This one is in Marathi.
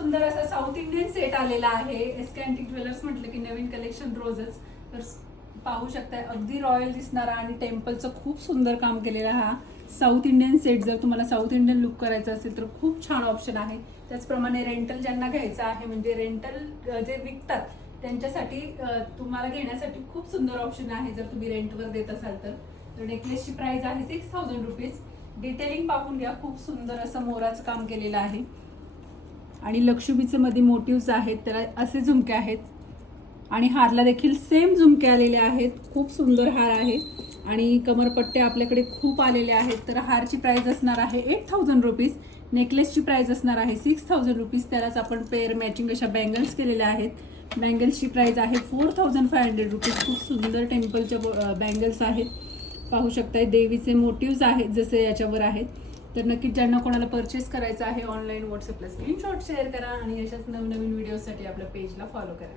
सुंदर असा साऊथ इंडियन सेट आलेला आहे. एसके अँटिक ज्वेलर्स म्हटलं की नवीन कलेक्शन रोजच. तर पाहू शकताय अगदी रॉयल दिसणारा आणि टेम्पलचं खूप सुंदर काम केलेला हा साऊथ इंडियन सेट. जर तुम्हाला साऊथ इंडियन लुक करायचा असेल तर खूप छान ऑप्शन आहे. त्याचप्रमाणे रेंटल ज्यांना घ्यायचं आहे म्हणजे रेंटल जे विकतात त्यांच्यासाठी तुम्हाला घेण्यासाठी खूप सुंदर ऑप्शन आहे जर तुम्ही रेंटवर देत असाल तर. नेकलेसची प्राइस आहे 6000 रुपीज. डिटेलिंग पाहून घ्या. खूप सुंदर असं मोराचं काम केलेलं आहे आणि लक्ष्मीचे मध्ये मोटिव्स आहेत. त्याला असे झुमके आहेत आणि हारला देखील सेम झुमके आलेले आहेत. खूप सुंदर हार आहे आणि कमरपट्टे आपल्याकडे खूप आलेले आहेत. तर हारची प्राइस असणार आहे 8000 रुपीज. नेकलेसची प्राइस असणार आहे 6000 रुपीज. त्यालाच आपण पेअर मॅचिंग अशा बँगल्स केलेल्या आहेत. बँगल्सची प्राइस आहे 4500 रुपीज. खूप सुंदर टेम्पलच्या बँगल्स आहेत. पाहू शकताय देवीचे मोटिव्स आहेत जसे याच्यावर आहेत. तर नक्कीच ज्यांना कोणाला परचेस करायचं आहे ऑनलाईन व्हॉट्सअपला स्क्रीनशॉट शेअर करा आणि अशाच नवनवीन व्हिडिओसाठी आपल्या पेजला फॉलो करा.